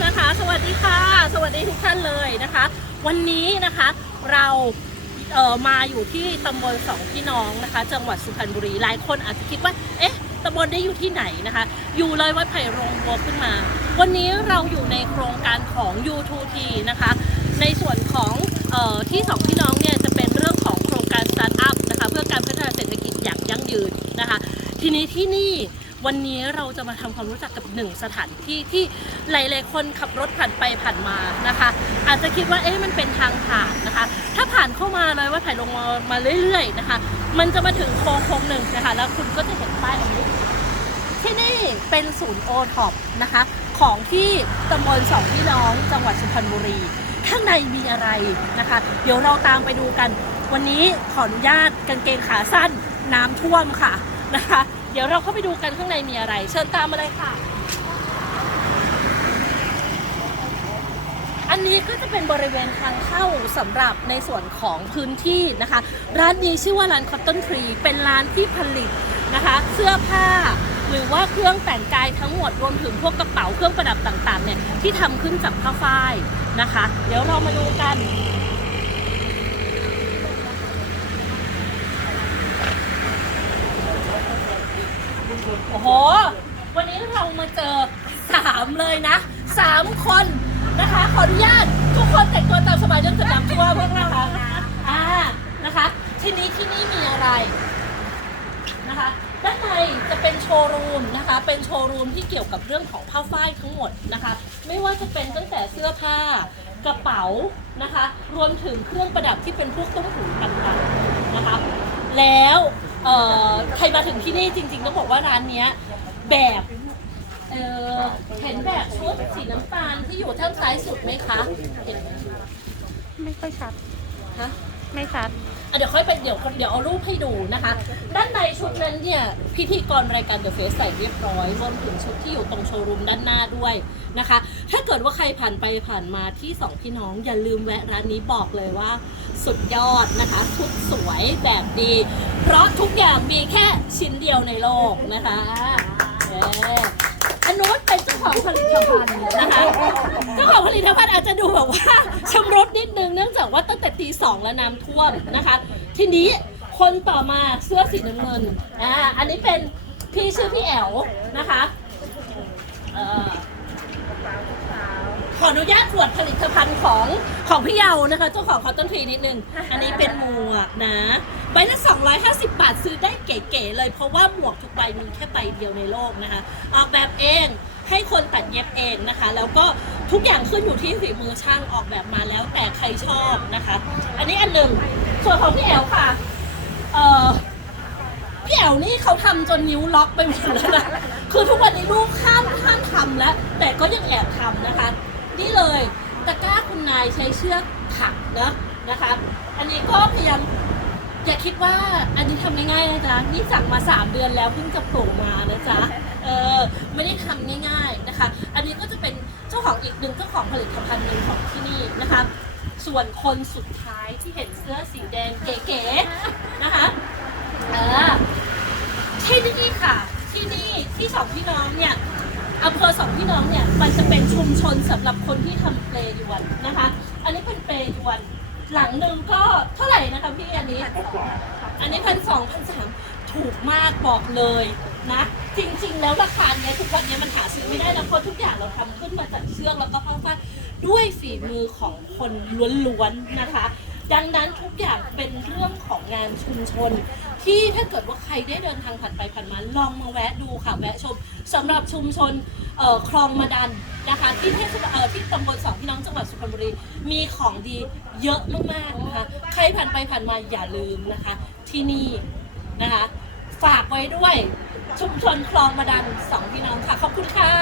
สนะคะ สวัสดีค่ะ สวัสดีทุกท่านเลยนะคะ วันนี้นะคะเราเอ่อมาอยู่ที่ตำบลสองพี่น้องนะคะ จังหวัดสุพรรณบุรีหลายคนอาจจะคิดว่าเอ๊ะตำบลได้อยู่ที่ไหนนะคะ อยู่เลยวัดไผ่โรงบัวขึ้นมา วันนี้เราอยู่ในโครงการของ U2T นะคะ ในส่วนของเออที่สองพี่น้องเนี่ยจะเป็นเรื่องของโครงการสตาร์ทอัพนะคะเพื่อการพัฒนาเศรษฐกิจอย่างยั่งยืนนะคะ ทีนี้ที่นี่ วันนี้เราจะมาทำความรู้จักกับหนึ่งสถานที่ที่หลายๆคนขับรถผ่านไปผ่านมานะคะ อาจจะคิดว่าเอ๊ะมันเป็นทางผ่านนะคะ ถ้าผ่านเข้ามาเลยว่าถ่ายลงมามาเรื่อย ๆ นะคะ มันจะมาถึงโค้งโค้งหนึ่งนะคะ แล้วคุณก็จะเห็นป้ายอันนี้ที่นี่เป็นศูนย์โอท็อปนะคะ ของที่ตำบลสองพี่น้องจังหวัดสุพรรณบุรี ข้างในมีอะไรนะคะ เดี๋ยวเราตามไปดูกัน วันนี้ขออนุญาตกางเกงขาสั้นน้ำท่วมค่ะนะคะ เดี๋ยวเราเข้าไปดูกันข้างในมีอะไร เชิญตามมาเลยค่ะ อันนี้ก็จะเป็นบริเวณทางเข้าสำหรับในส่วนของพื้นที่นะคะ ร้านนี้ชื่อว่าร้าน Cotton Tree เป็นร้านที่ผลิตนะคะ เสื้อผ้าหรือว่าเครื่องแต่งกายทั้งหมดรวมถึงพวกกระเป๋าเครื่องประดับต่างๆเนี่ยที่ทำขึ้นจากผ้าฝ้ายนะคะ เดี๋ยวเรามาดูกัน อ้โห วันนี้เรามาเจอสามเลยนะสามคนนะคะ ขออนุญาตทุกคนแต่งตัวตามสบายจนจะนำทั่วพวกนะคะอ่านะคะ ทีนี้ที่นี่มีอะไรนะคะด้านในจะเป็นโชว์รูมนะคะ เป็นโชว์รูมที่เกี่ยวกับเรื่องของผ้าฝ้ายทั้งหมดนะคะ ไม่ว่าจะเป็นตั้งแต่เสื้อผ้ากระเป๋านะคะ รวมถึงเครื่องประดับที่เป็นพวกต้มหูต่างๆนะคะ แล้ว เอ่อใครมาถึงที่นี่จริง ๆ ต้องบอกว่าร้านเนี้ยแบบเออเห็นแบบชุดสีน้ำตาลที่อยู่ทางซ้ายสุดไหมคะ เห็นไหมไม่ค่อยชัด ฮะ ไม่ชัดอะ เดี๋ยวค่อยไปเดี๋ยวเดี๋ยวเอารูปให้ดูนะคะ ด้านในชุดนั้นเนี่ยพิธีกรรายการ The Face ใส่เรียบร้อยรวมถึงชุดที่อยู่ตรงโชว์รูมด้านหน้าด้วยนะคะ ถ้าเกิดว่าใครผ่านไปผ่านมาที่สองพี่น้องอย่าลืมแวะร้านนี้บอกเลยว่า สุดยอดนะคะชุดสวยแบบดี เพราะทุกอย่างมีแค่ชิ้นเดียวในโลกนะคะเอออันนู้นเป็นเจ้าของผลิตภัณฑ์นะ คะเจ้าของผลิตภัณฑ์อาจจะดูแบบว่าชำรุดนิดนึงเนื่องจากว่าตั้งแต่ตีสองแล้วน้ำท่วมนะคะ ทีนี้คนต่อมาเสื้อสีน้ำเงินอ่าอันนี้เป็นพี่ชื่อพี่แอ๋วนะคะเอ่อขออนุญาตตรวจผลิตภัณฑ์ของของพี่เยานะคะเจ้าของคอตตอนทรีนิดนึง อันนี้เป็นหมวกนะ ใบละ 250 บาทซื้อได้เก๋ๆเลย เพราะว่าหมวกทุกใบมีแค่ใบเดียวในโลกนะคะ ออกแบบเองให้คนตัดเย็บเองนะคะ แล้วก็ทุกอย่างขึ้นอยู่ที่ฝีมือช่างออกแบบมาแล้วแต่ใครชอบนะคะ อันนี้อันหนึ่งส่วนของพี่แอลค่ะเออพี่แอวนี่เขาทำจนนิ้วล็อกไปหมดแล้วนะคือทุกวันนี้ลูกข้ามห้ามทำแล้ว แต่ก็ยังแอบทำนะคะ นี่เลยตะกร้าคุณนายใช้เชือกถักนะนะคะ อันนี้ก็พยายามอย่าคิดว่าอันนี้ทำง่ายๆนะจ๊ะนี่สั่งมา3เดือนแล้วเพิ่งจะโผล่มานะจ๊ะเออไม่ได้ทำง่าย ๆนะคะ อันนี้ก็จะเป็น จ้าของอีกหนึ่งเจ้าของผลิตภัณฑ์หนึ่งของที่นี่นะคะ ส่วนคนสุดท้ายที่เห็นเสื้อสีแดงเก๋ๆนะคะเออที่นี่ค่ะที่นี่ที่สองพี่น้องเนี่ยอำเภอสองพี่น้องเนี่ยมันจะเป็นชุมชนสำหรับคนที่ทำเปลยวนนะคะ อันนี้เป็นเปลยวน หลังหนึ่งก็เท่าไหร่นะคะพี่อันนี้ อันนี้พันสองพันสาม ถูกมากบอกเลยนะ จริง ๆ แล้วราคาเนี้ยทุกวันเนี้ยมันหาซื้อไม่ได้แล้วเพราะทุกอย่างเราทำขึ้นมาจากเชือกแล้วก็ผ้าฝ้ายด้วยฝีมือของคนล้วนๆนะคะ ดังนั้นทุกอย่างเป็นเรื่องของงานชุมชน ที่ถ้าเกิดว่าใครได้เดินทางผ่านไปผ่านมาลองมาแวะดูค่ะแวะชมสำหรับชุมชนคลองมาดันนะคะที่เทศบาลเที่ตำบลสองพี่น้องจังหวัดสุพรรณบุรีมีของดีเยอะมากๆนะคะใครผ่านไปผ่านมาอย่าลืมนะคะ ที่นี่นะคะ ไว้ด้วย ชุมชนคลองมาดันสองพี่น้องค่ะ ขอบคุณค่ะ